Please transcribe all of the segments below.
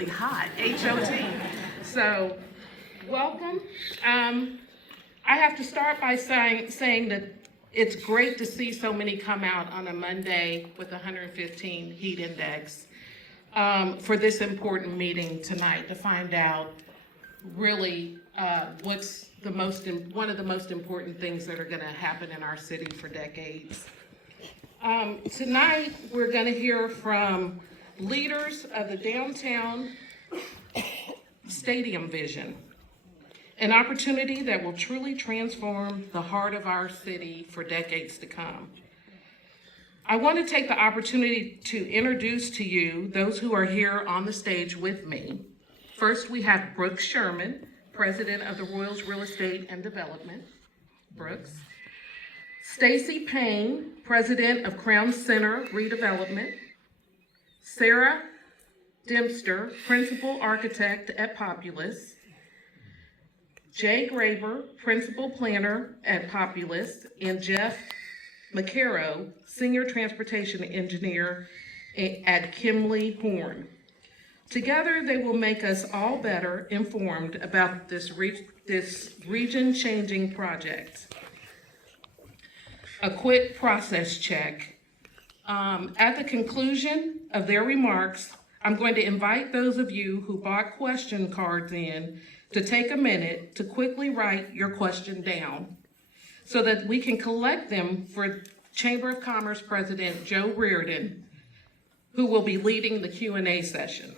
really hot, H-O-T. So, welcome. I have to start by saying that it's great to see so many come out on a Monday with 115 heat index for this important meeting tonight to find out really what's one of the most important things that are going to happen in our city for decades. Tonight, we're going to hear from leaders of the downtown stadium vision, an opportunity that will truly transform the heart of our city for decades to come. I want to take the opportunity to introduce to you those who are here on the stage with me. First, we have Brooks Sherman, President of the Royals Real Estate and Development. Brooks. Stacy Payne, President of Crown Center Redevelopment. Sarah Dempster, Principal Architect at Populous. Jay Graber, Principal Planner at Populous, and Jeff McCarrow, Senior Transportation Engineer at Kimley Horn. Together, they will make us all better informed about this region-changing project. A quick process check. At the conclusion of their remarks, I'm going to invite those of you who bought question cards in to take a minute to quickly write your question down so that we can collect them for Chamber of Commerce President Joe Reardon, who will be leading the Q&A session.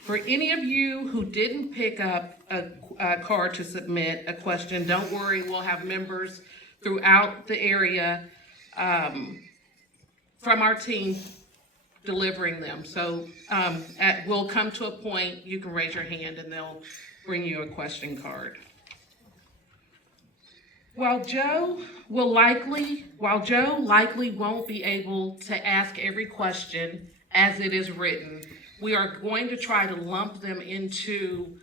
For any of you who didn't pick up a card to submit a question, don't worry, we'll have members throughout the area from our team delivering them. So we'll come to a point, you can raise your hand and they'll bring you a question card. While Joe likely won't be able to ask every question as it is written, we are going to try to lump them into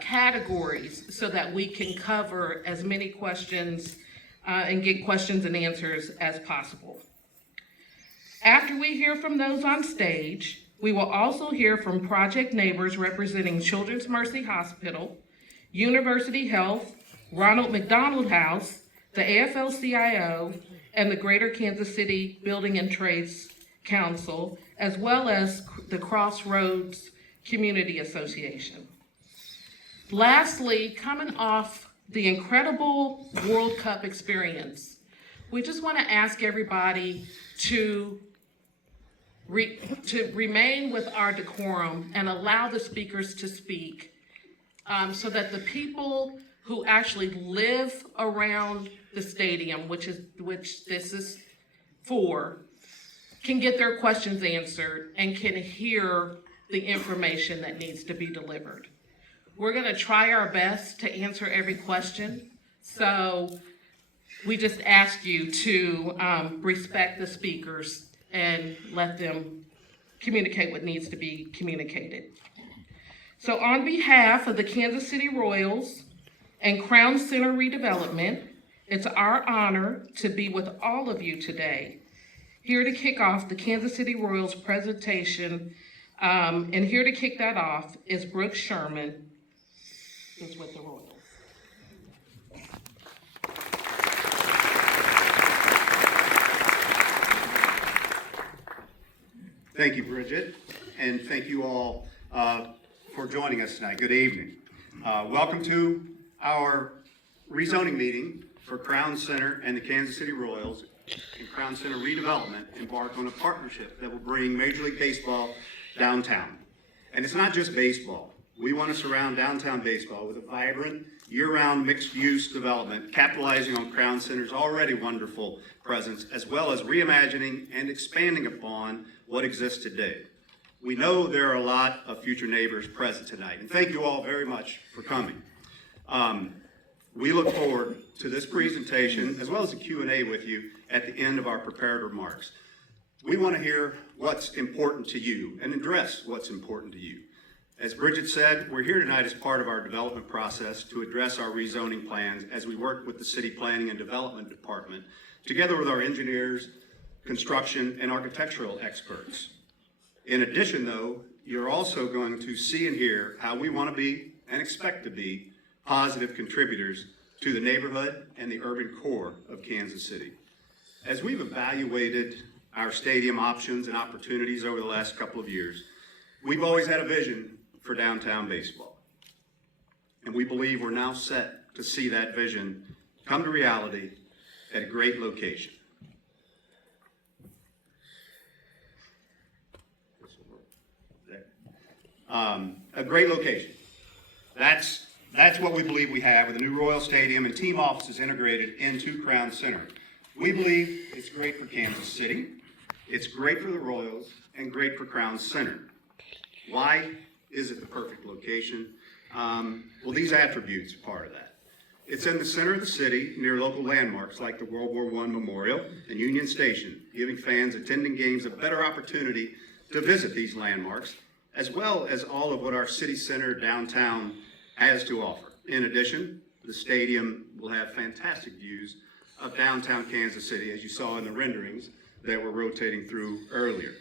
categories so that we can cover as many questions and get questions and answers as possible. After we hear from those on stage, we will also hear from project neighbors representing Children's Mercy Hospital, University Health, Ronald McDonald House, the AFL-CIO, and the Greater Kansas City Building and Trades Council, as well as the Crossroads Community Association. Lastly, coming off the incredible World Cup experience, we just want to ask everybody to remain with our decorum and allow the speakers to speak so that the people who actually live around the stadium, which this is for, can get their questions answered and can hear the information that needs to be delivered. We're going to try our best to answer every question, so we just ask you to respect the speakers and let them communicate what needs to be communicated. So on behalf of the Kansas City Royals and Crown Center Redevelopment, it's our honor to be with all of you today. Here to kick off the Kansas City Royals presentation, and here to kick that off is Brooks Sherman, who's with the Royals. Thank you, Bridget, and thank you all for joining us tonight. Good evening. Welcome to our rezoning meeting for Crown Center and the Kansas City Royals and Crown Center Redevelopment embark on a partnership that will bring Major League Baseball downtown. And it's not just baseball. We want to surround downtown baseball with a vibrant, year-round mixed-use development, capitalizing on Crown Center's already wonderful presence, as well as reimagining and expanding upon what exists today. We know there are a lot of future neighbors present tonight, and thank you all very much for coming. We look forward to this presentation, as well as a Q&A with you at the end of our prepared remarks. We want to hear what's important to you and address what's important to you. As Bridget said, we're here tonight as part of our development process to address our rezoning plans as we work with the City Planning and Development Department, together with our engineers, construction, and architectural experts. In addition, though, you're also going to see and hear how we want to be and expect to be positive contributors to the neighborhood and the urban core of Kansas City. As we've evaluated our stadium options and opportunities over the last couple of years, we've always had a vision for downtown baseball. And we believe we're now set to see that vision come to reality at a great location. A great location. That's what we believe we have with the new Royal Stadium and team offices integrated into Crown Center. We believe it's great for Kansas City, it's great for the Royals, and great for Crown Center. Why is it the perfect location? Well, these attributes are part of that. It's in the center of the city, near local landmarks like the World War I Memorial and Union Station, giving fans attending games a better opportunity to visit these landmarks, as well as all of what our city center downtown has to offer. In addition, the stadium will have fantastic views of downtown Kansas City, as you saw in the renderings that were rotating through earlier.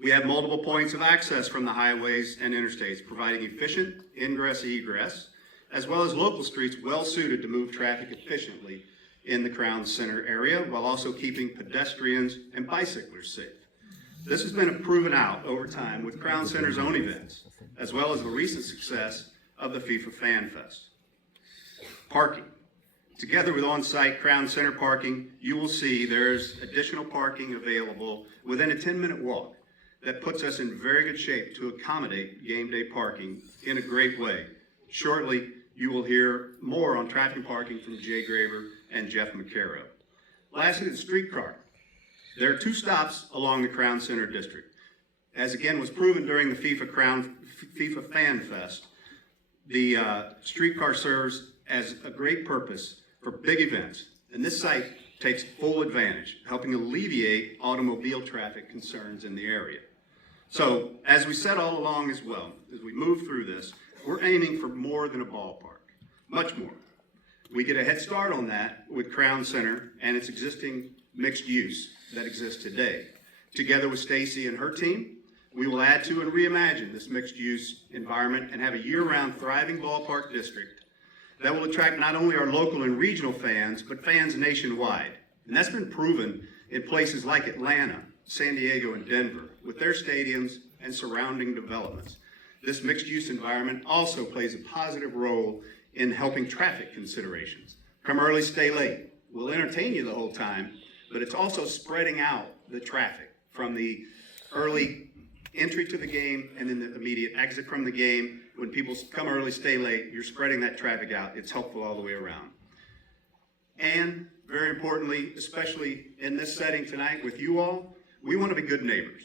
We have multiple points of access from the highways and interstates, providing efficient ingress-egress, as well as local streets well-suited to move traffic efficiently in the Crown Center area, while also keeping pedestrians and bicyclers safe. This has been proven out over time with Crown Center's own events, as well as the recent success of the FIFA Fan Fest. Parking. Together with on-site Crown Center parking, you will see there's additional parking available within a 10-minute walk that puts us in very good shape to accommodate game day parking in a great way. Shortly, you will hear more on traffic and parking from Jay Graver and Jeff McCarrow. Lastly, the streetcar. There are 2 stops along the Crown Center district. As again was proven during the FIFA Fan Fest, the streetcar serves as a great purpose for big events, and this site takes full advantage, helping alleviate automobile traffic concerns in the area. So, as we said all along as well, as we move through this, we're aiming for more than a ballpark, much more. We get a head start on that with Crown Center and its existing mixed use that exists today. Together with Stacy and her team, we will add to and reimagine this mixed use environment and have a year-round thriving ballpark district that will attract not only our local and regional fans, but fans nationwide. And that's been proven in places like Atlanta, San Diego, and Denver, with their stadiums and surrounding developments. This mixed-use environment also plays a positive role in helping traffic considerations. Come early, stay late. We'll entertain you the whole time, but it's also spreading out the traffic from the early entry to the game and then the immediate exit from the game. When people come early, stay late, you're spreading that traffic out. It's helpful all the way around. And very importantly, especially in this setting tonight with you all, we want to be good neighbors.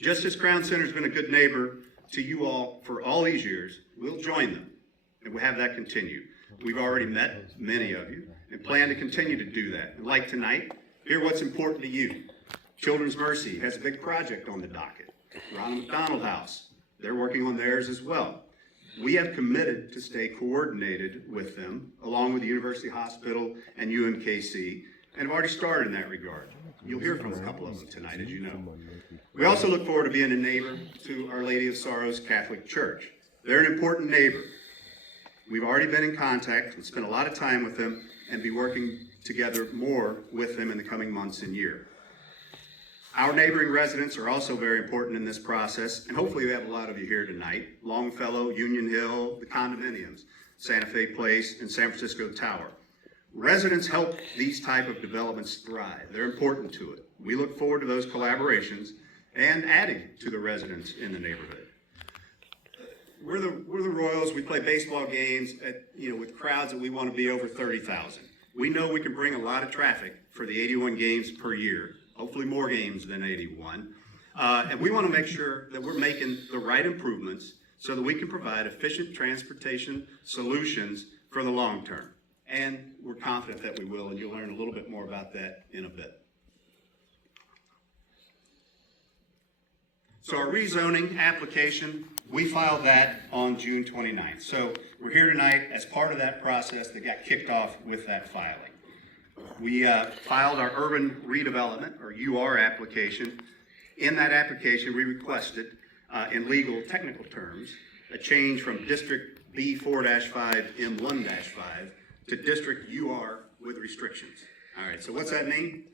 Just as Crown Center's been a good neighbor to you all for all these years, we'll join them, and we'll have that continue. We've already met many of you and plan to continue to do that. And like tonight, hear what's important to you. Children's Mercy has a big project on the docket. Ronald McDonald House, they're working on theirs as well. We have committed to stay coordinated with them, along with the University Hospital and UMKC, and have already started in that regard. You'll hear from a couple of them tonight, as you know. We also look forward to being a neighbor to Our Lady of Sorrows Catholic Church. They're an important neighbor. We've already been in contact and spent a lot of time with them and be working together more with them in the coming months and year. Our neighboring residents are also very important in this process, and hopefully we have a lot of you here tonight. Longfellow, Union Hill, the condominiums, Santa Fe Place, and San Francisco Tower. Residents help these type of developments thrive. They're important to it. We look forward to those collaborations and adding to the residents in the neighborhood. We're the Royals. We play baseball games with crowds that we want to be over 30,000. We know we can bring a lot of traffic for the 81 games per year, hopefully more games than 81. And we want to make sure that we're making the right improvements so that we can provide efficient transportation solutions for the long term. And we're confident that we will, and you'll learn a little bit more about that in a bit. So our rezoning application, we filed that on June 29th. So we're here tonight as part of that process that got kicked off with that filing. We filed our urban redevelopment, or UR application, In that application, we requested, in legal technical terms, a change from District B4-5 M1-5 to District UR with restrictions. All right, so what's that mean?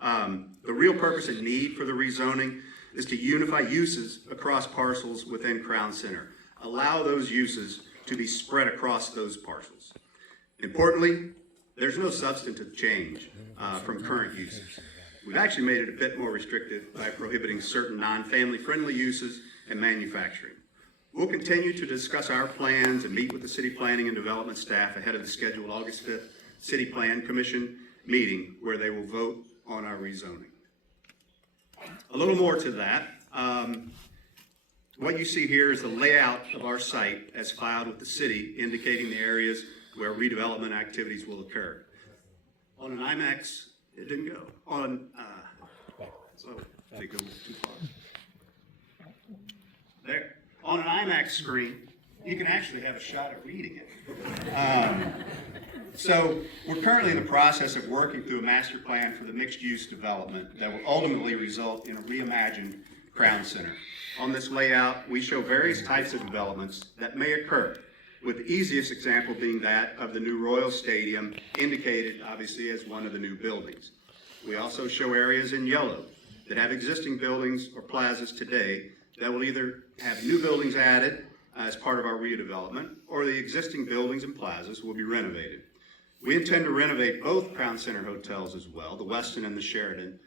The real purpose and need for the rezoning is to unify uses across parcels within Crown Center. Allow those uses to be spread across those parcels. Importantly, there's no substantive change from current uses. We've actually made it a bit more restrictive by prohibiting certain non-family friendly uses and manufacturing. We'll continue to discuss our plans and meet with the City Planning and Development staff ahead of the scheduled August 5th City Plan Commission meeting where they will vote on our rezoning. A little more to that. What you see here is the layout of our site as filed with the city, indicating the areas where redevelopment activities will occur. On an IMAX, it didn't go. They go too far. There. On an IMAX screen, you can actually have a shot at reading it. So we're currently in the process of working through a master plan for the mixed-use development that will ultimately result in a reimagined Crown Center. On this layout, we show various types of developments that may occur, with the easiest example being that of the new Royal Stadium, indicated obviously as one of the new buildings. We also show areas in yellow that have existing buildings or plazas today that will either have new buildings added as part of our redevelopment, or the existing buildings and plazas will be renovated. We intend to renovate both Crown Center hotels as well, the Westin and the Sheraton,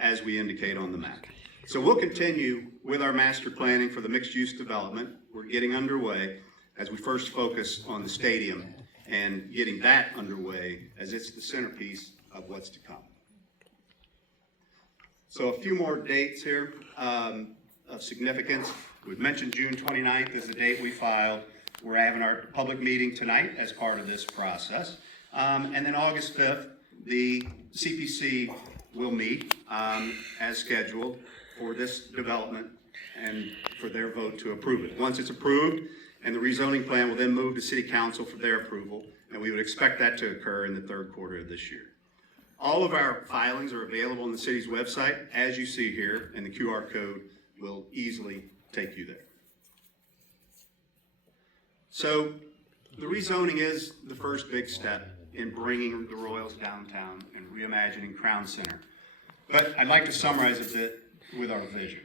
as we indicate on the map. So we'll continue with our master planning for the mixed-use development. We're getting underway as we first focus on the stadium and getting that underway as it's the centerpiece of what's to come. So a few more dates here of significance. We've mentioned June 29th as the date we filed. We're having our public meeting tonight as part of this process. And then August 5th, the CPC will meet as scheduled for this development and for their vote to approve it. Once it's approved, and the rezoning plan will then move to City Council for their approval, and we would expect that to occur in the third quarter of this year. All of our filings are available on the city's website, as you see here, and the QR code will easily take you there. So the rezoning is the first big step in bringing the Royals downtown and reimagining Crown Center. But I'd like to summarize a bit with our vision.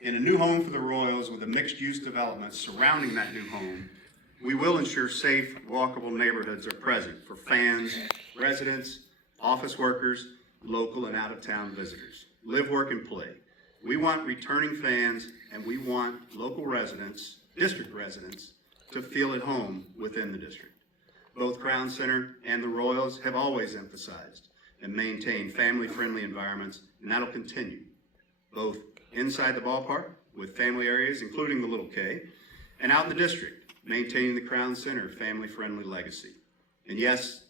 In a new home for the Royals with a mixed-use development surrounding that new home, we will ensure safe, walkable neighborhoods are present for fans, residents, office workers, local and out-of-town visitors. Live, work, and play. We want returning fans and we want local residents, district residents, to feel at home within the district. Both Crown Center and the Royals have always emphasized and maintained family-friendly environments, and that'll continue, both inside the ballpark with family areas, including the Little K, and out in the district, maintaining the Crown Center family-friendly legacy. And yes,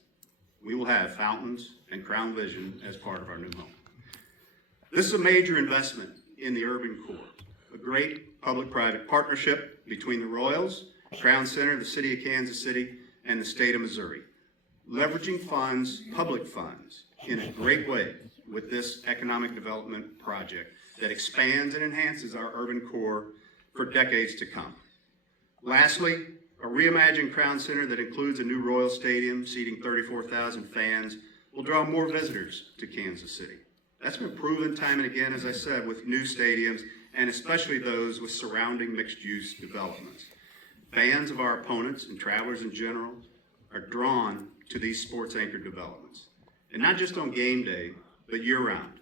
we will have fountains and Crown Vision as part of our new home. This is a major investment in the urban core, a great public-private partnership between the Royals, Crown Center, the City of Kansas City, and the state of Missouri, leveraging funds, public funds, in a great way with this economic development project that expands and enhances our urban core for decades to come. Lastly, a reimagined Crown Center that includes a new Royal Stadium seating 34,000 fans will draw more visitors to Kansas City. That's been proven time and again, as I said, with new stadiums and especially those with surrounding mixed-use developments. Fans of our opponents and travelers in general are drawn to these sports-anchored developments. And not just on game day, but year-round.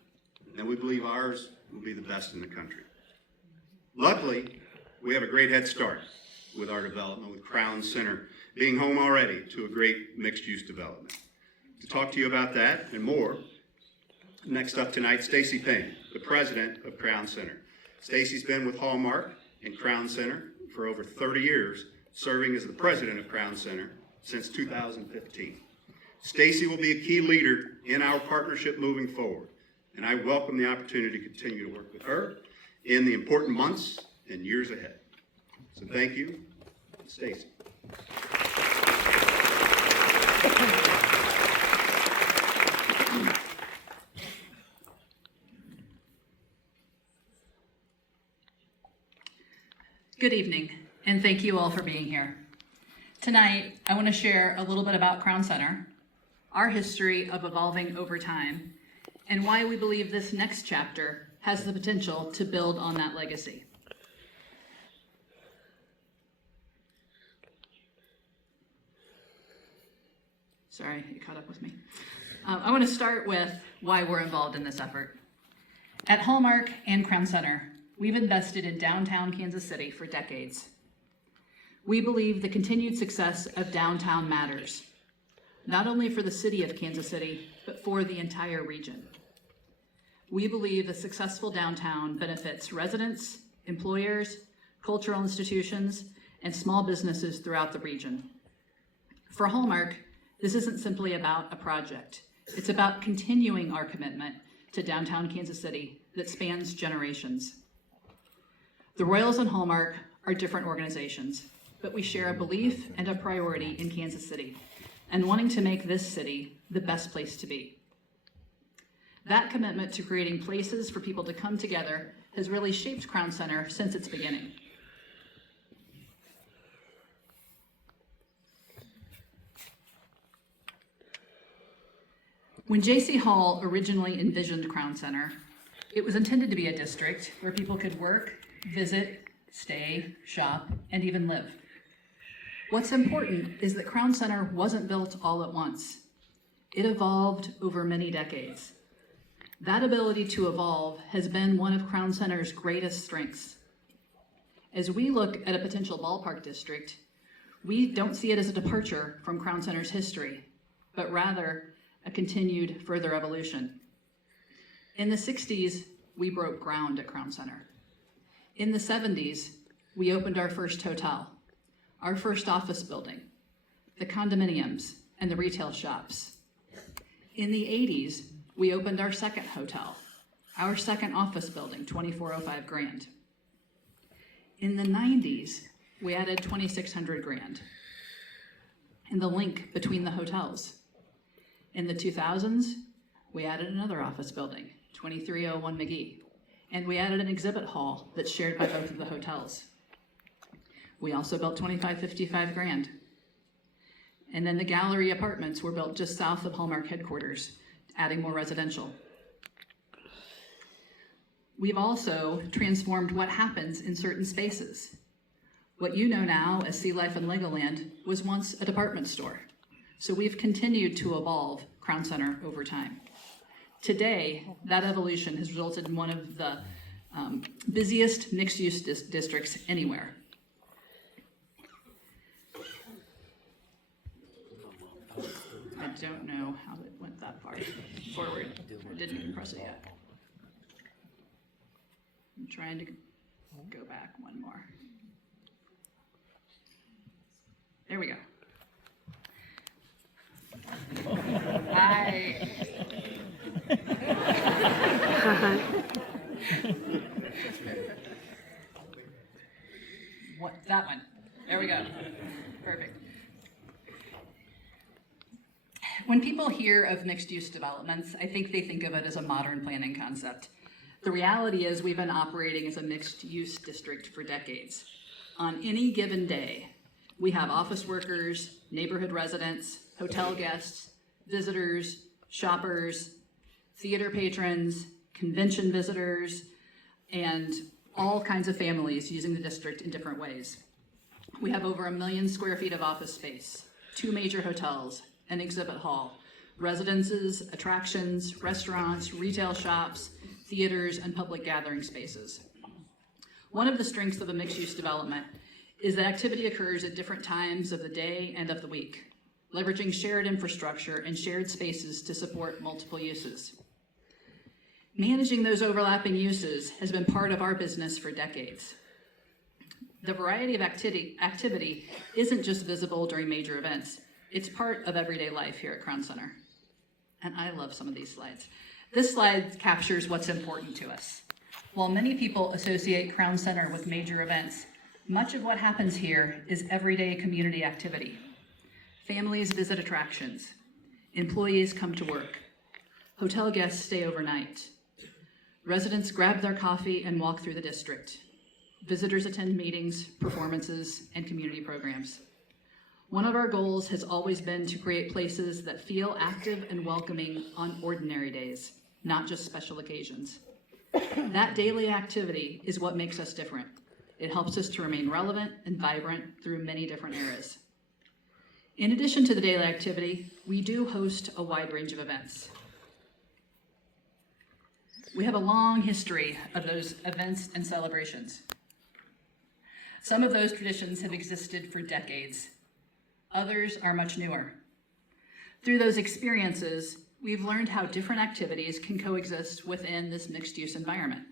And we believe ours will be the best in the country. Luckily, we have a great head start with our development, with Crown Center being home already to a great mixed-use development. To talk to you about that and more, next up tonight, Stacy Payne, the president of Crown Center. Stacy's been with Hallmark and Crown Center for over 30 years, serving as the president of Crown Center since 2015. Stacy will be a key leader in our partnership moving forward, and I welcome the opportunity to continue to work with her in the important months and years ahead. So thank you, Stacy. Good evening, and thank you all for being here. Tonight, I want to share a little bit about Crown Center, our history of evolving over time, and why we believe this next chapter has the potential to build on that legacy. Sorry, you caught up with me. I want to start with why we're involved in this effort. At Hallmark and Crown Center, we've invested in downtown Kansas City for decades. We believe the continued success of downtown matters, not only for the city of Kansas City, but for the entire region. We believe a successful downtown benefits residents, employers, cultural institutions, and small businesses throughout the region. For Hallmark, this isn't simply about a project. It's about continuing our commitment to downtown Kansas City that spans generations. The Royals and Hallmark are different organizations, but we share a belief and a priority in Kansas City and wanting to make this city the best place to be. That commitment to creating places for people to come together has really shaped Crown Center since its beginning. When J.C. Hall originally envisioned Crown Center, it was intended to be a district where people could work, visit, stay, shop, and even live. What's important is that Crown Center wasn't built all at once. It evolved over many decades. That ability to evolve has been one of Crown Center's greatest strengths. As we look at a potential ballpark district, we don't see it as a departure from Crown Center's history, but rather a continued further evolution. In the 60s, we broke ground at Crown Center. In the 70s, we opened our first hotel, our first office building, the condominiums, and the retail shops. In the 80s, we opened our second hotel, our second office building, 2405 Grand. In the 90s, we added 2600 Grand and the link between the hotels. In the 2000s, we added another office building, 2301 McGee, and we added an exhibit hall that's shared by both of the hotels. We also built 2555 Grand. And then the Gallery Apartments were built just south of Hallmark headquarters, adding more residential. We've also transformed what happens in certain spaces. What you know now as Sea Life and Legoland was once a department store. So we've continued to evolve Crown Center over time. Today, that evolution has resulted in one of the busiest mixed-use districts anywhere. I don't know how it went that far forward. I didn't even press it yet. I'm trying to go back one more. There we go. Hi. What, that one? There we go. Perfect. When people hear of mixed-use developments, I think they think of it as a modern planning concept. The reality is we've been operating as a mixed-use district for decades. On any given day, we have office workers, neighborhood residents, hotel guests, visitors, shoppers, theater patrons, convention visitors, and all kinds of families using the district in different ways. We have over 1 million square feet of office space, 2 major hotels, an exhibit hall, residences, attractions, restaurants, retail shops, theaters, and public gathering spaces. One of the strengths of a mixed-use development is that activity occurs at different times of the day and of the week, leveraging shared infrastructure and shared spaces to support multiple uses. Managing those overlapping uses has been part of our business for decades. The variety of activity isn't just visible during major events. It's part of everyday life here at Crown Center. And I love some of these slides. This slide captures what's important to us. While many people associate Crown Center with major events, much of what happens here is everyday community activity. Families visit attractions. Employees come to work. Hotel guests stay overnight. Residents grab their coffee and walk through the district. Visitors attend meetings, performances, and community programs. One of our goals has always been to create places that feel active and welcoming on ordinary days, not just special occasions. That daily activity is what makes us different. It helps us to remain relevant and vibrant through many different eras. In addition to the daily activity, we do host a wide range of events. We have a long history of those events and celebrations. Some of those traditions have existed for decades. Others are much newer. Through those experiences, we've learned how different activities can coexist within this mixed-use environment.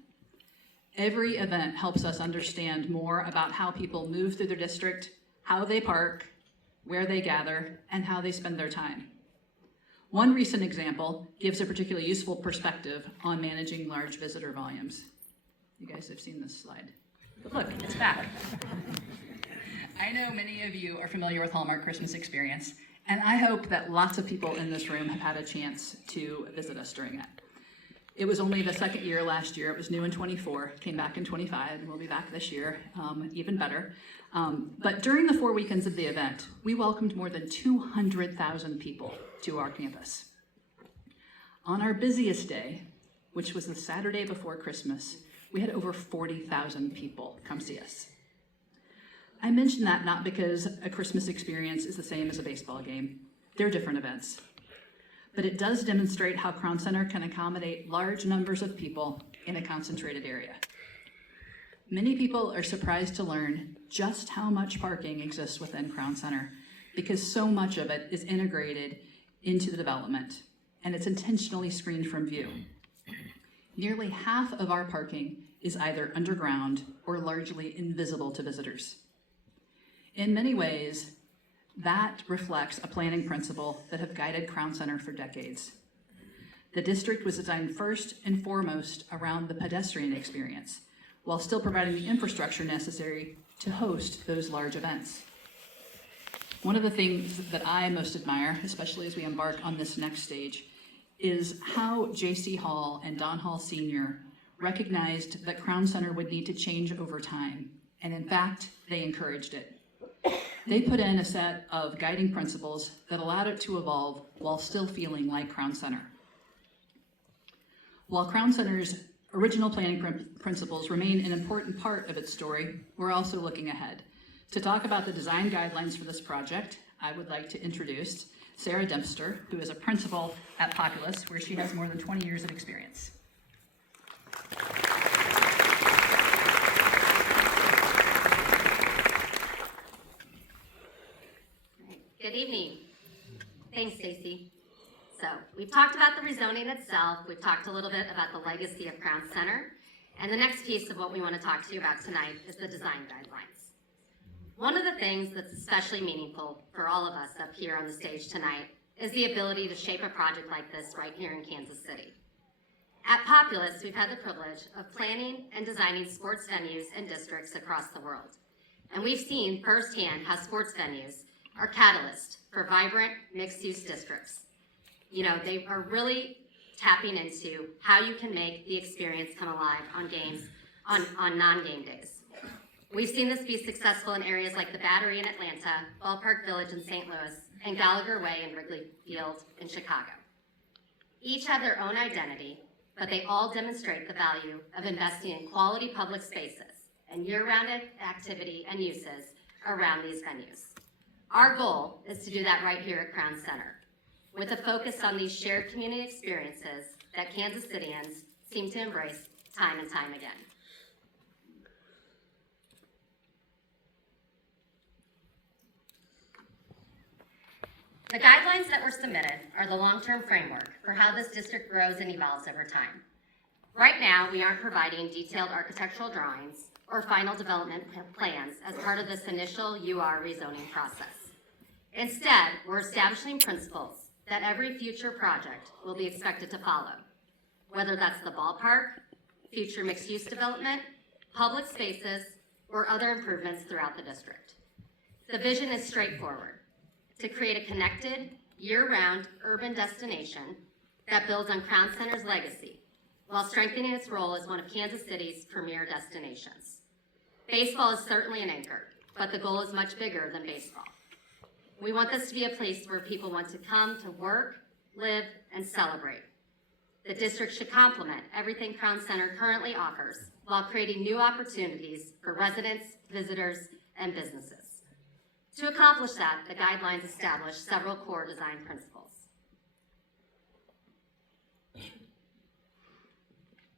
Every event helps us understand more about how people move through their district, how they park, where they gather, and how they spend their time. One recent example gives a particularly useful perspective on managing large visitor volumes. You guys have seen this slide. But look, it's back. I know many of you are familiar with Hallmark Christmas Experience, and I hope that lots of people in this room have had a chance to visit us during it. It was only the second year last year. It was new in 24, came back in 25, and we'll be back this year, even better. But during the 4 weekends of the event, we welcomed more than 200,000 people to our campus. On our busiest day, which was the Saturday before Christmas, we had over 40,000 people come see us. I mention that not because a Christmas experience is the same as a baseball game. They're different events. But it does demonstrate how Crown Center can accommodate large numbers of people in a concentrated area. Many people are surprised to learn just how much parking exists within Crown Center because so much of it is integrated into the development and it's intentionally screened from view. Nearly half of our parking is either underground or largely invisible to visitors. In many ways, that reflects a planning principle that have guided Crown Center for decades. The district was designed first and foremost around the pedestrian experience, while still providing the infrastructure necessary to host those large events. One of the things that I most admire, especially as we embark on this next stage, is how J.C. Hall and Don Hall Sr. recognized that Crown Center would need to change over time, and in fact, they encouraged it. They put in a set of guiding principles that allowed it to evolve while still feeling like Crown Center. While Crown Center's original planning principles remain an important part of its story, we're also looking ahead. To talk about the design guidelines for this project, I would like to introduce Sarah Dempster, who is a principal at Populous, where she has more than 20 years of experience. Good evening. Thanks, Stacy. So we've talked about the rezoning itself. We've talked a little bit about the legacy of Crown Center. And the next piece of what we want to talk to you about tonight is the design guidelines. One of the things that's especially meaningful for all of us up here on the stage tonight is the ability to shape a project like this right here in Kansas City. At Populous, we've had the privilege of planning and designing sports venues and districts across the world. And we've seen firsthand how sports venues are catalysts for vibrant mixed-use districts. You know, they are really tapping into how you can make the experience come alive on games, on non-game days. We've seen this be successful in areas like the Battery in Atlanta, Ballpark Village in St. Louis, and Gallagher Way in Wrigley Field in Chicago. Each have their own identity, but they all demonstrate the value of investing in quality public spaces and year-round activity and uses around these venues. Our goal is to do that right here at Crown Center, with a focus on these shared community experiences that Kansas Cityans seem to embrace time and time again. The guidelines that were submitted are the long-term framework for how this district grows and evolves over time. Right now, we aren't providing detailed architectural drawings or final development plans as part of this initial UR rezoning process. Instead, we're establishing principles that every future project will be expected to follow, whether that's the ballpark, future mixed-use development, public spaces, or other improvements throughout the district. The vision is straightforward: to create a connected, year-round urban destination that builds on Crown Center's legacy while strengthening its role as one of Kansas City's premier destinations. Baseball is certainly an anchor, but the goal is much bigger than baseball. We want this to be a place where people want to come to work, live, and celebrate. The district should complement everything Crown Center currently offers while creating new opportunities for residents, visitors, and businesses. To accomplish that, the guidelines establish several core design principles.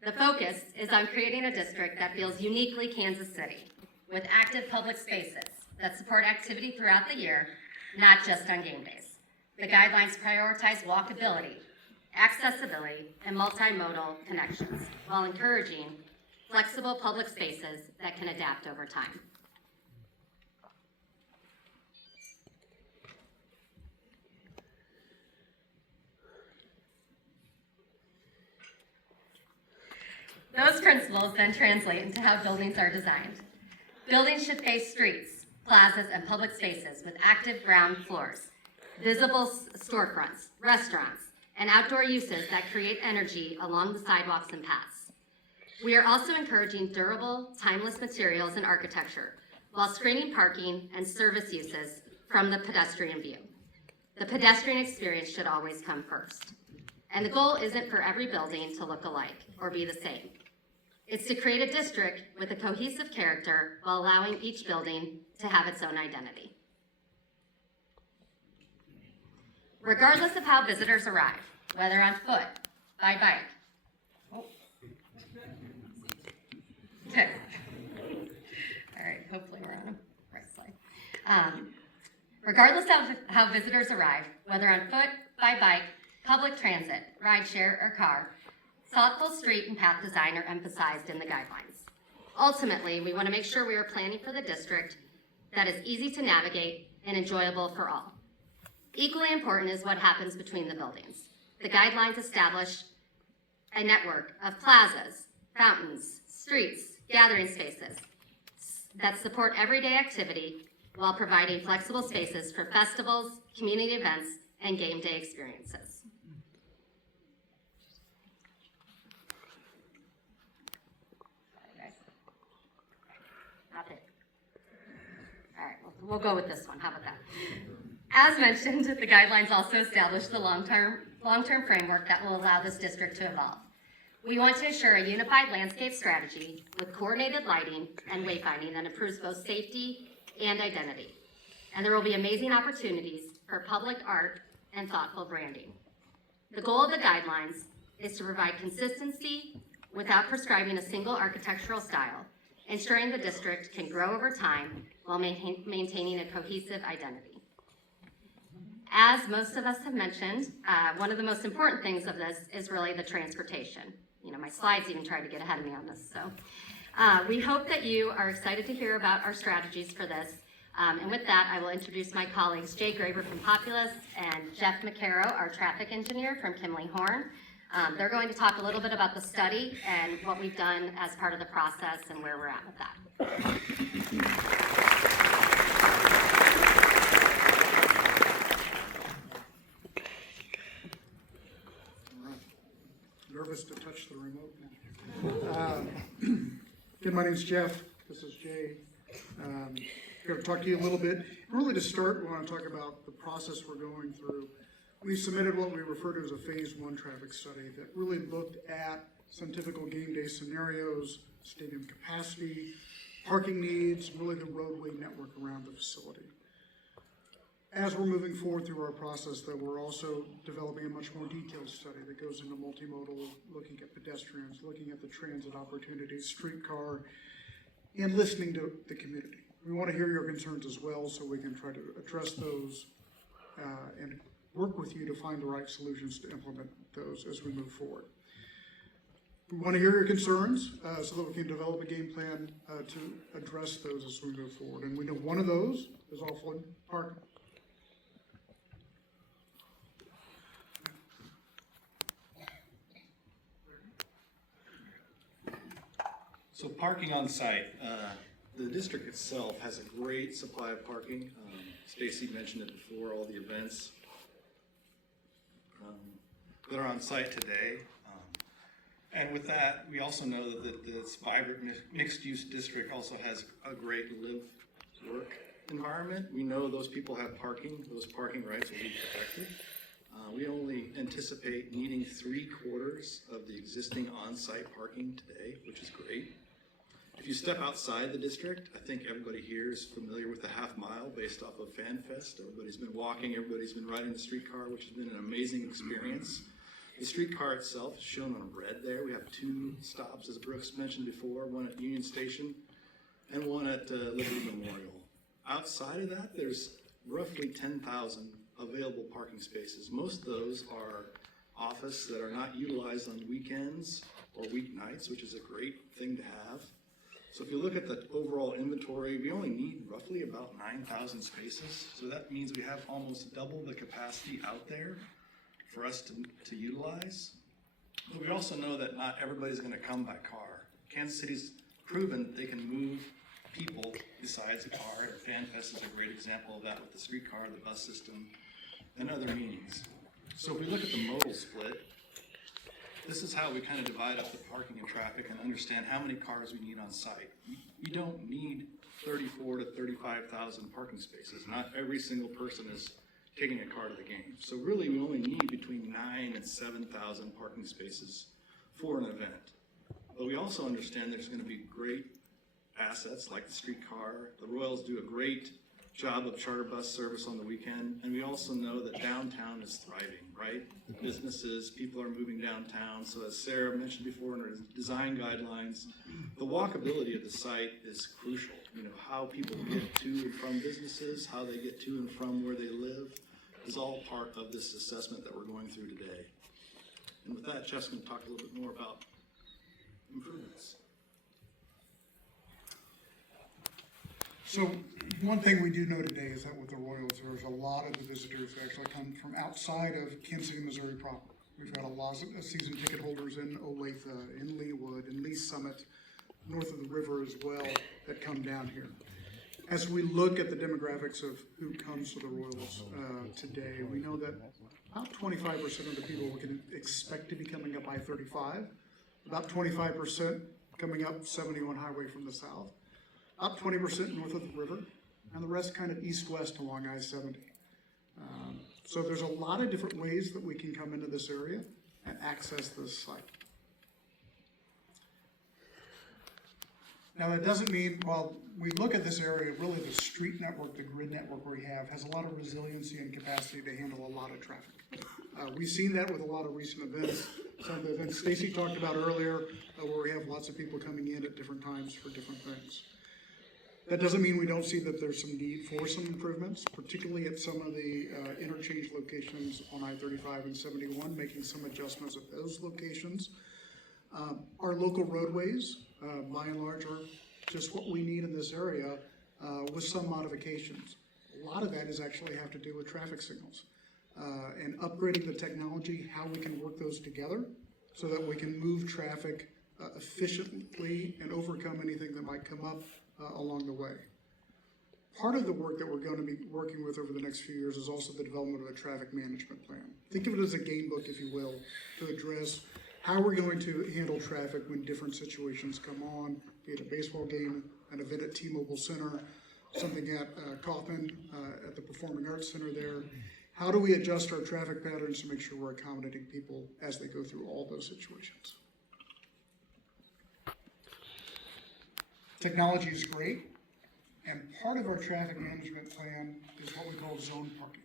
The focus is on creating a district that feels uniquely Kansas City, with active public spaces that support activity throughout the year, not just on game days. The guidelines prioritize walkability, accessibility, and multimodal connections, while encouraging flexible public spaces that can adapt over time. Those principles then translate into how buildings are designed. Buildings should face streets, plazas, and public spaces with active ground floors, visible storefronts, restaurants, and outdoor uses that create energy along the sidewalks and paths. We are also encouraging durable, timeless materials and architecture while screening parking and service uses from the pedestrian view. The pedestrian experience should always come first. And the goal isn't for every building to look alike or be the same. It's to create a district with a cohesive character while allowing each building to have its own identity. Regardless of how visitors arrive, whether on foot, by bike. Oh. Okay. All right, hopefully we're on a right slide. Regardless of how visitors arrive, whether on foot, by bike, public transit, rideshare, or car, thoughtful street and path design are emphasized in the guidelines. Ultimately, we want to make sure we are planning for the district that is easy to navigate and enjoyable for all. Equally important is what happens between the buildings. The guidelines establish a network of plazas, fountains, streets, gathering spaces that support everyday activity while providing flexible spaces for festivals, community events, and game day experiences. All right, we'll go with this one. How about that? As mentioned, the guidelines also establish the long-term framework that will allow this district to evolve. We want to ensure a unified landscape strategy with coordinated lighting and wayfinding that improves both safety and identity. And there will be amazing opportunities for public art and thoughtful branding. The goal of the guidelines is to provide consistency without prescribing a single architectural style, ensuring the district can grow over time while maintaining a cohesive identity. As most of us have mentioned, one of the most important things of this is really the transportation. You know, my slides even tried to get ahead of me on this. So we hope that you are excited to hear about our strategies for this. And with that, I will introduce my colleagues, Jay Graber from Populous and Jeff McCarrow, our traffic engineer from Kimley Horn. They're going to talk a little bit about the study and what we've done as part of the process and where we're at with that. Nervous to touch the remote. Again, my name's Jeff. This is Jay. Going to talk to you a little bit. Really to start, we want to talk about the process we're going through. We submitted what we refer to as a phase 1 traffic study that really looked at some typical game day scenarios, stadium capacity, parking needs, really the roadway network around the facility. As we're moving forward through our process, though, we're also developing a much more detailed study that goes into multimodal, looking at pedestrians, looking at the transit opportunities, streetcar, and listening to the community. We want to hear your concerns as well so we can try to address those and work with you to find the right solutions to implement those as we move forward. We want to hear your concerns so that we can develop a game plan to address those as we move forward. And we know one of those is off-road parking. So parking on site, the district itself has a great supply of parking. Stacy mentioned it before, all the events that are on site today. And with that, we also know that this vibrant mixed-use district also has a great live-work environment. We know those people have parking, those parking rights will be protected. We only anticipate needing 3/4 of the existing on-site parking today, which is great. If you step outside the district, I think everybody here is familiar with the half mile based off of FanFest. Everybody's been walking, everybody's been riding the streetcar, which has been an amazing experience. The streetcar itself is shown on red there. We have 2 stops, as Brooks mentioned before, one at Union Station and one at Liberty Memorial. Outside of that, there's roughly 10,000 available parking spaces. Most of those are office that are not utilized on weekends or weeknights, which is a great thing to have. So if you look at the overall inventory, we only need roughly about 9,000 spaces. So that means we have almost double the capacity out there for us to utilize. But we also know that not everybody's gonna come by car. Kansas City's proven that they can move people besides a car. FanFest is a great example of that with the streetcar, the bus system, and other means. So if we look at the modal split, this is how we kind of divide up the parking and traffic and understand how many cars we need on site. We don't need 34 to 35,000 parking spaces. Not every single person is taking a car to the game. So really, we only need between 9,000 and 7,000 parking spaces for an event. But we also understand there's going to be great assets like the streetcar. The Royals do a great job of charter bus service on the weekend, and we also know that downtown is thriving, right? The businesses, people are moving downtown, so as Sarah mentioned before in her design guidelines, the walkability of the site is crucial. You know, how people get to and from businesses, how they get to and from where they live, is all part of this assessment that we're going through today. And with that, Jeff's going to talk a little bit more about improvements. So one thing we do know today is that with the Royals, there's a lot of the visitors that actually come from outside of Kansas City, Missouri proper. We've got a lot of season ticket holders in Olathe, in Leawood, in Lee Summit, north of the river as well, that come down here. As we look at the demographics of who comes to the Royals today, we know that about 25% of the people we can expect to be coming up I-35, about 25% coming up 71 Highway from the south, up 20% north of the river, and the rest kind of east-west along I-70. So there's a lot of different ways that we can come into this area and access this site. Now that doesn't mean, while we look at this area, really the street network, the grid network we have, has a lot of resiliency and capacity to handle a lot of traffic. We've seen that with a lot of recent events. Some of the events Stacy talked about earlier, where we have lots of people coming in at different times for different things. That doesn't mean we don't see that there's some need for some improvements, particularly at some of the interchange locations on I-35 and 71, making some adjustments at those locations. Our local roadways, by and large, are just what we need in this area with some modifications. A lot of that is actually have to do with traffic signals and upgrading the technology, how we can work those together so that we can move traffic efficiently and overcome anything that might come up along the way. Part of the work that we're going to be working with over the next few years is also the development of a traffic management plan. Think of it as a game book, if you will, to address how we're going to handle traffic when different situations come on, be it a baseball game, an event at T-Mobile Center, something at Kaufman, at the Performing Arts Center there. How do we adjust our traffic patterns to make sure we're accommodating people as they go through all those situations? Technology is great, and part of our traffic management plan is what we call zone parking.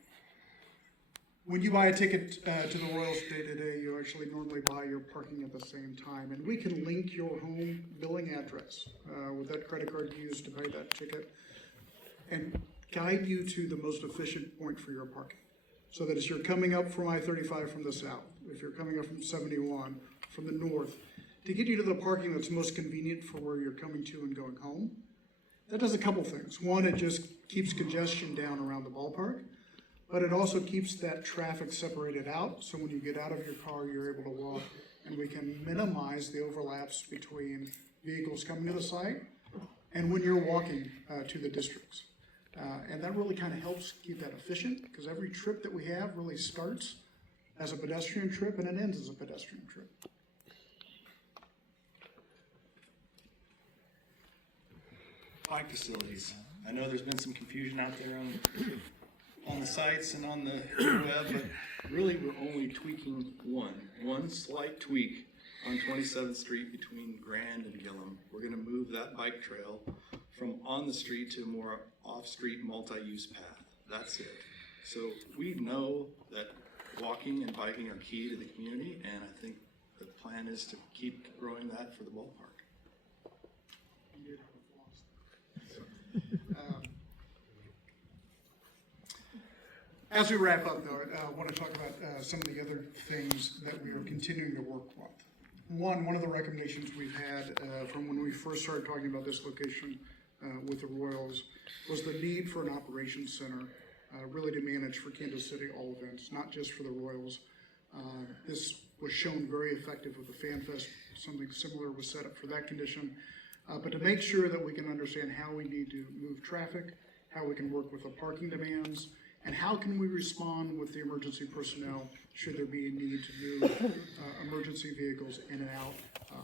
When you buy a ticket to the Royals day-to-day, you actually normally buy your parking at the same time, and we can link your home billing address with that credit card you use to pay that ticket and guide you to the most efficient point for your parking. So that as you're coming up from I-35 from the south, if you're coming up from 71 from the north, to get you to the parking that's most convenient for where you're coming to and going home. That does a couple things. One, it just keeps congestion down around the ballpark, but it also keeps that traffic separated out, so when you get out of your car, you're able to walk, and we can minimize the overlaps between vehicles coming to the site and when you're walking to the districts. And that really kind of helps keep that efficient, because every trip that we have really starts as a pedestrian trip and it ends as a pedestrian trip. bike facilities. I know there's been some confusion out there on the sites and on the web, but really we're only tweaking one slight tweak on 27th Street between Grand and Gillum. We're gonna move that bike trail from on the street to a more off-street multi-use path. That's it. So we know that walking and biking are key to the community, and I think the plan is to keep growing that for the ballpark. As we wrap up, though, I want to talk about some of the other things that we are continuing to work on. One of the recommendations we've had from when we first started talking about this location with the Royals was the need for an operations center, really to manage for Kansas City all events, not just for the Royals. This was shown very effective with the Fan Fest. Something similar was set up for that condition. But to make sure that we can understand how we need to move traffic, how we can work with the parking demands, and how can we respond with the emergency personnel should there be a need to move emergency vehicles in and out,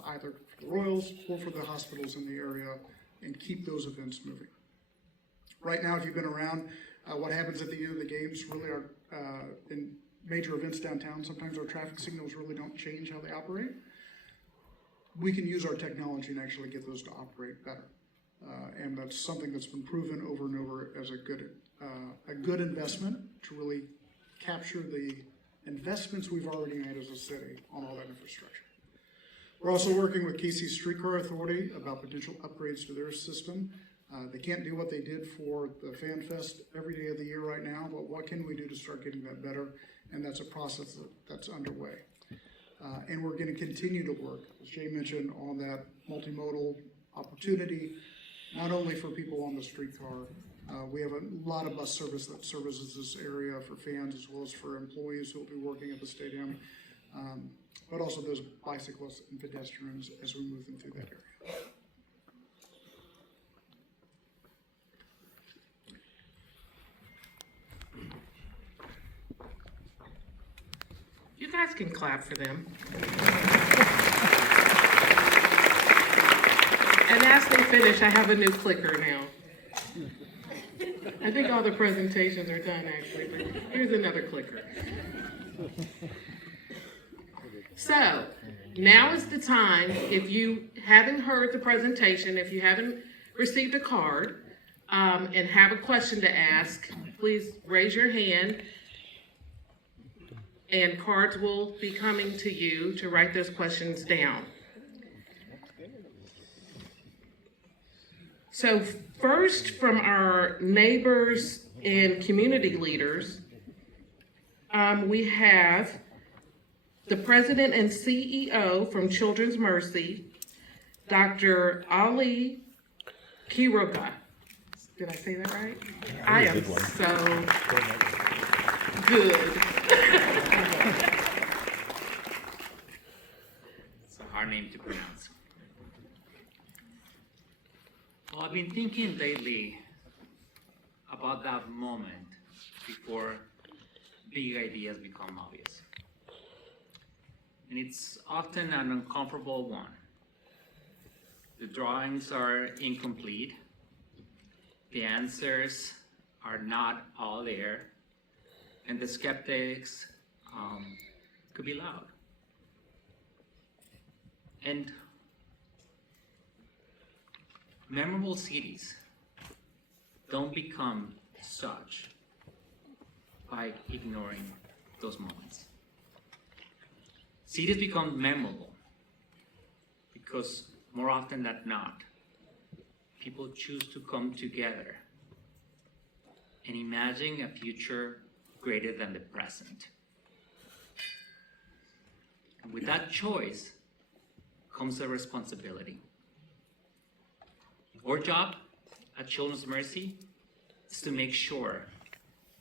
either for the Royals or for the hospitals in the area, and keep those events moving. Right now, if you've been around, what happens at the end of the games really are, in major events downtown, sometimes our traffic signals really don't change how they operate. We can use our technology and actually get those to operate better. And that's something that's been proven over and over as a good investment to really capture the investments we've already made as a city on all that infrastructure. We're also working with Casey's Streetcar Authority about potential upgrades to their system. They can't do what they did for the Fan Fest every day of the year right now, but what can we do to start getting that better? And that's a process that's underway. And we're going to continue to work, as Jay mentioned, on that multimodal opportunity, not only for people on the streetcar. We have a lot of bus service that services this area for fans as well as for employees who will be working at the stadium, but also those bicyclists and pedestrians as we move them through that area. You guys can clap for them. And as they finish, I have a new clicker now. I think all the presentations are done, actually, but here's another clicker. So, now is the time, if you haven't heard the presentation, if you haven't received a card, and have a question to ask, please raise your hand, and cards will be coming to you to write those questions down. So first, from our neighbors and community leaders, we have the president and CEO from Children's Mercy, Dr. Ali Quiroga. Did I say that right? I am so good. It's a hard name to pronounce. Well, I've been thinking lately about that moment before big ideas become obvious. And it's often an uncomfortable one. The drawings are incomplete. The answers are not all there. And the skeptics could be loud. And memorable cities don't become such by ignoring those moments. Cities become memorable because more often than not, people choose to come together and imagine a future greater than the present. And with that choice comes a responsibility. Our job at Children's Mercy is to make sure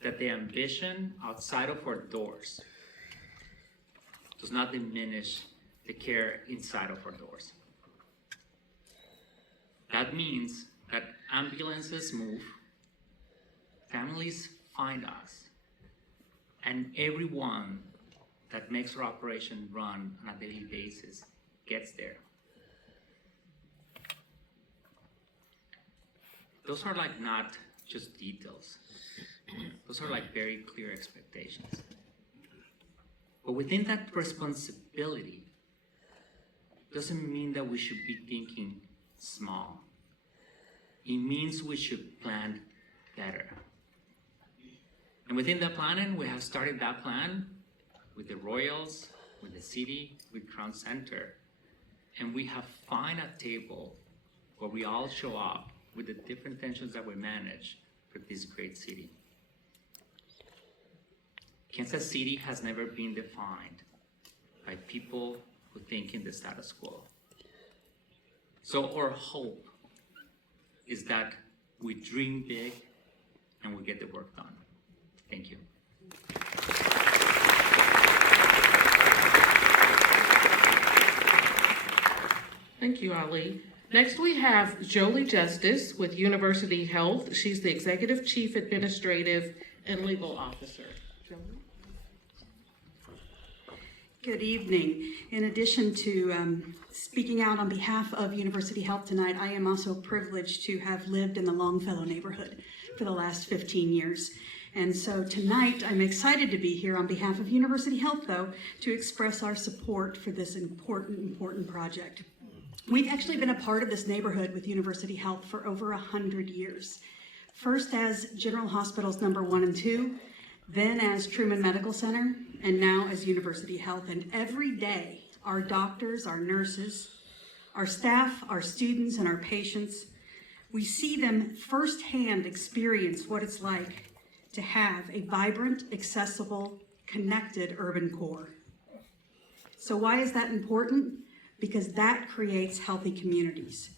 that the ambition outside of our doors does not diminish the care inside of our doors. That means that ambulances move, families find us, and everyone that makes our operation run on a daily basis gets there. those are like not just details. Those are like very clear expectations. But within that responsibility doesn't mean that we should be thinking small. It means we should plan better. And within that planning, we have started that plan with the Royals, with the city, with Crown Center. And we have found a table where we all show up with the different tensions that we manage for this great city. Kansas City has never been defined by people who think in the status quo. So our hope is that we dream big and we get the work done. Thank you. Thank you, Ali. Next, we have Jolie Justice with University Health. She's the Executive Chief Administrative and Legal Officer. Jolie? Good evening. In addition to speaking out on behalf of University Health tonight, I am also privileged to have lived in the Longfellow neighborhood for the last 15 years. And so tonight, I'm excited to be here on behalf of University Health, though, to express our support for this important project. We've actually been a part of this neighborhood with University Health for over 100 years. First as General Hospitals number 1 and 2, then as Truman Medical Center, and now as University Health. And every day, our doctors, our nurses, our staff, our students, and our patients, we see them firsthand experience what it's like to have a vibrant, accessible, connected urban core. So why is that important? Because that creates healthy communities.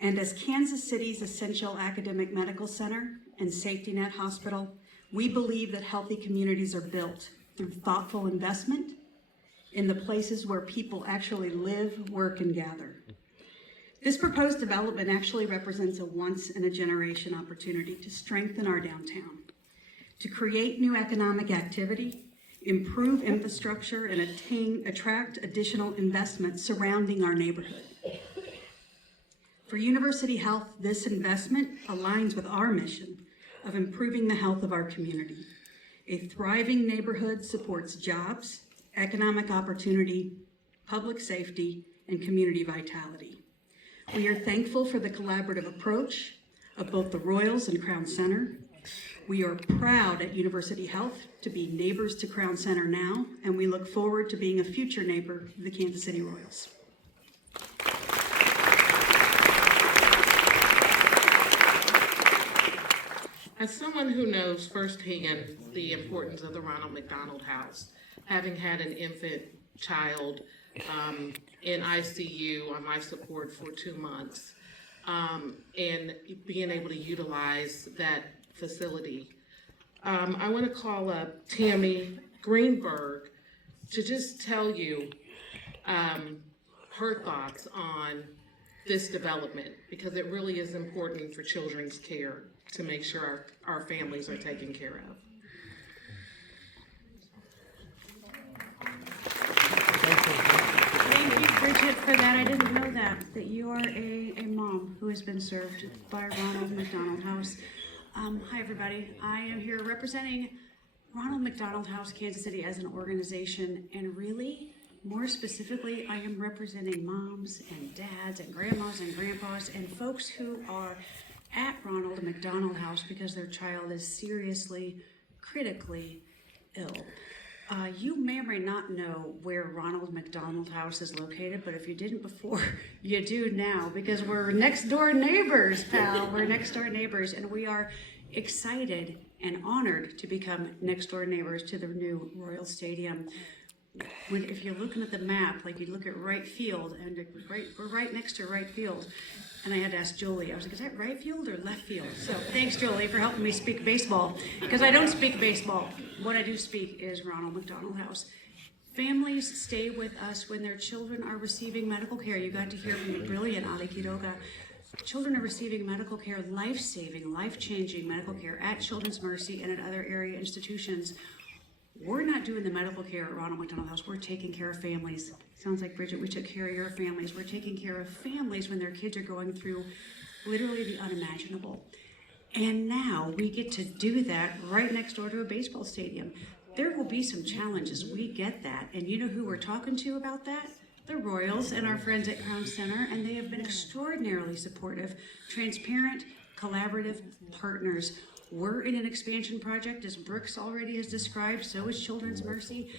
And as Kansas City's essential academic medical center and safety net hospital, we believe that healthy communities are built through thoughtful investment in the places where people actually live, work, and gather. This proposed development actually represents a once-in-a-generation opportunity to strengthen our downtown, to create new economic activity, improve infrastructure, and attract additional investment surrounding our neighborhood. For University Health, this investment aligns with our mission of improving the health of our community. A thriving neighborhood supports jobs, economic opportunity, public safety, and community vitality. We are thankful for the collaborative approach of both the Royals and Crown Center. We are proud at University Health to be neighbors to Crown Center now, and we look forward to being a future neighbor of the Kansas City Royals. As someone who knows firsthand the importance of the Ronald McDonald House, having had an infant child in ICU on life support for 2 months, and being able to utilize that facility, I want to call up Tammy Greenberg to just tell you her thoughts on this development, because it really is important for children's care to make sure our families are taken care of. Thank you, Bridget, for that. I didn't know that you are a mom who has been served by Ronald McDonald House. Hi, everybody. I am here representing Ronald McDonald House Kansas City as an organization, and really, more specifically, I am representing moms and dads and grandmas and grandpas and folks who are at Ronald McDonald House because their child is seriously, critically ill. You may or may not know where Ronald McDonald House is located, but if you didn't before, you do now, because we're next door neighbors, pal. We're next door neighbors, and we are excited and honored to become next door neighbors to the new Royal Stadium. If you're looking at the map, like you look at right field, and we're right next to right field. And I had to ask Jolie, I was like, is that right field or left field? So thanks, Jolie, for helping me speak baseball, because I don't speak baseball. What I do speak is Ronald McDonald House. Families stay with us when their children are receiving medical care. You got to hear from the brilliant Ali Quiroga. Children are receiving medical care, life-saving, life-changing medical care at Children's Mercy and at other area institutions. We're not doing the medical care at Ronald McDonald House. We're taking care of families. Sounds like, Bridget, we took care of your families. We're taking care of families when their kids are going through literally the unimaginable. And now we get to do that right next door to a baseball stadium. There will be some challenges, we get that. And you know who we're talking to about that? The Royals and our friends at Crown Center, and they have been extraordinarily supportive, transparent, collaborative partners. We're in an expansion project, as Brooks already has described, so is Children's Mercy.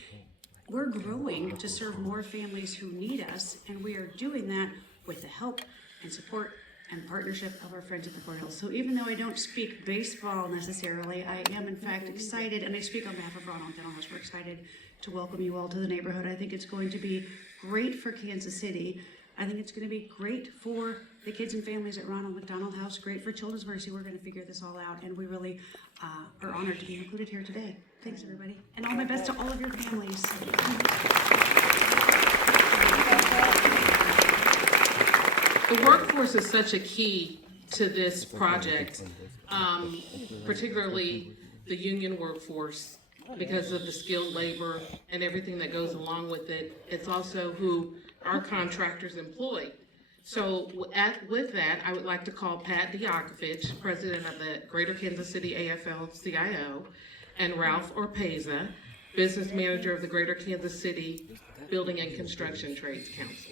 We're growing to serve more families who need us, and we are doing that with the help and support and partnership of our friends at the Royals. So even though I don't speak baseball necessarily, I am in fact excited, and I speak on behalf of Ronald Dental House. We're excited to welcome you all to the neighborhood. I think it's going to be great for Kansas City. I think it's going to be great for the kids and families at Ronald McDonald House, great for Children's Mercy. We're going to figure this all out, and we really are honored to be included here today. Thanks, everybody. And all my best to all of your families. The workforce is such a key to this project, particularly the union workforce, because of the skilled labor and everything that goes along with it. It's also who our contractors employ. So with that, I would like to call Pat Diakovich, president of the Greater Kansas City AFL-CIO, and Ralph Orpeza, business manager of the Greater Kansas City Building and Construction Trades Council.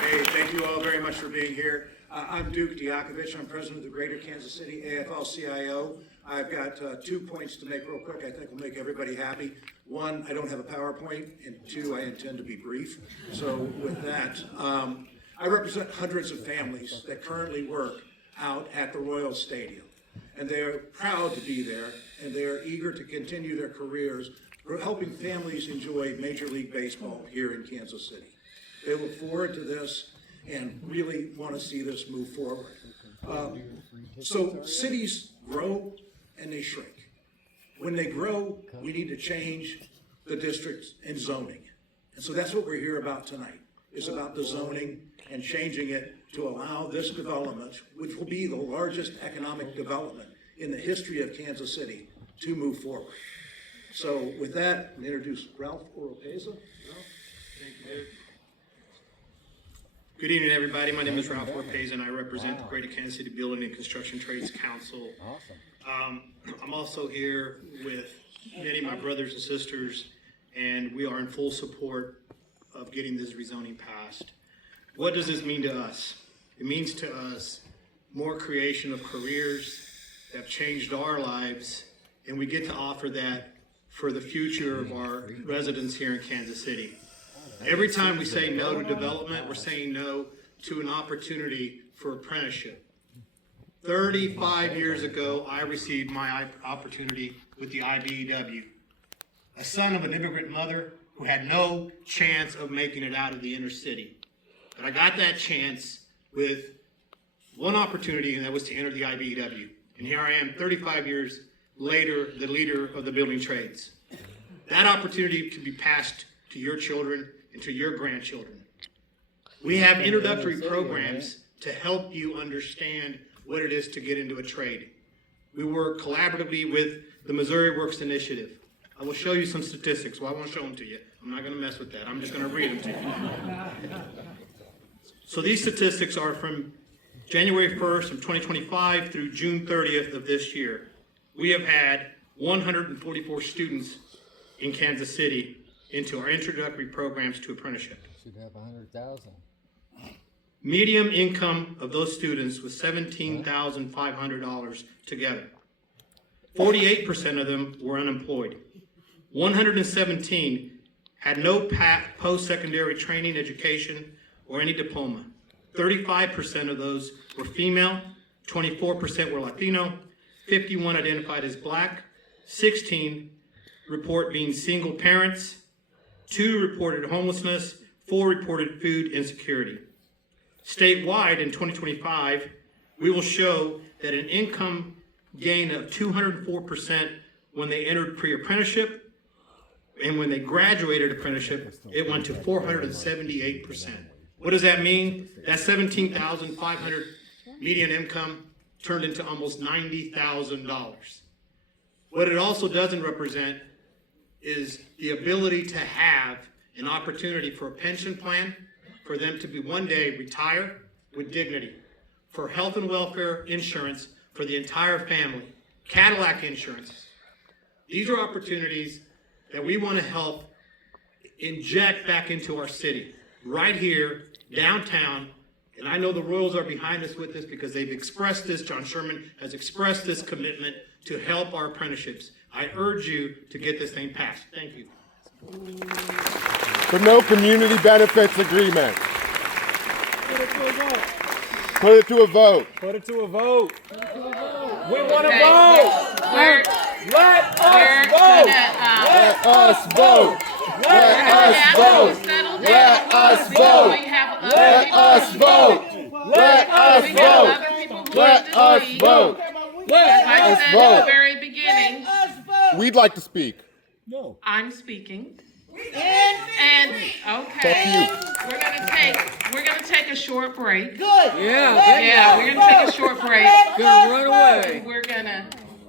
Hey, thank you all very much for being here. I'm Duke Diakovich. I'm president of the Greater Kansas City AFL-CIO. I've got 2 points to make real quick. I think will make everybody happy. One, I don't have a PowerPoint, and two, I intend to be brief. So with that, I represent hundreds of families that currently work out at the Royal Stadium. And they are proud to be there, and they are eager to continue their careers helping families enjoy Major League Baseball here in Kansas City. They look forward to this and really want to see this move forward. So cities grow and they shrink. When they grow, we need to change the districts and zoning. And so that's what we're here about tonight, is about the zoning and changing it to allow this development, which will be the largest economic development in the history of Kansas City, to move forward. So with that, I'm going to introduce Ralph Oropeza. Ralph? Thank you, Dave. Good evening, everybody. My name is Ralph Oropeza, and I represent the Greater Kansas City Building and Construction Trades Council. Awesome. I'm also here with many of my brothers and sisters, and we are in full support of getting this rezoning passed. What does this mean to us? It means to us more creation of careers that have changed our lives, and we get to offer that for the future of our residents here in Kansas City. Every time we say no to development, we're saying no to an opportunity for apprenticeship. 35 years ago, I received my opportunity with the IBEW, a son of an immigrant mother who had no chance of making it out of the inner city. But I got that chance with one opportunity, and that was to enter the IBEW. And here I am, 35 years later, the leader of the building trades. That opportunity can be passed to your children and to your grandchildren. We have introductory programs to help you understand what it is to get into a trade. We work collaboratively with the Missouri Works Initiative. I will show you some statistics. Well, I won't show them to you. I'm not going to mess with that. I'm just going to read them to you. So these statistics are from January 1st of 2025 through June 30th of this year. We have had 144 students in Kansas City into our introductory programs to apprenticeship. Should have 100,000. Median income of those students was $17,500 together. 48% of them were unemployed. 117 had no post-secondary training, education, or any diploma. 35% of those were female, 24% were Latino, 51 identified as Black, 16 report being single parents, 2 reported homelessness, 4 reported food insecurity. Statewide in 2025, we will show that an income gain of 204% when they entered pre-apprenticeship, and when they graduated apprenticeship, it went to 478%. What does that mean? That $17,500 median income turned into almost $90,000. What it also doesn't represent is the ability to have an opportunity for a pension plan, for them to be one day retire with dignity, for health and welfare insurance for the entire family, Cadillac insurance. These are opportunities that we want to help inject back into our city, right here, downtown. And I know the Royals are behind us with this because they've expressed this. John Sherman has expressed this commitment to help our apprenticeships. I urge you to get this thing passed. Thank you. The no community benefits agreement. Put it to a vote. Put it to a vote. We want to Okay. vote. Let us vote. Let us vote. Let us vote. Let us vote. Let us vote. Let us vote. Let us vote. As I us said at vote. the very beginning, We'd like to speak. I'm speaking. And, okay, we're gonna take a short break. Yeah. Yeah, we're gonna take a short break. Gonna run away. We're gonna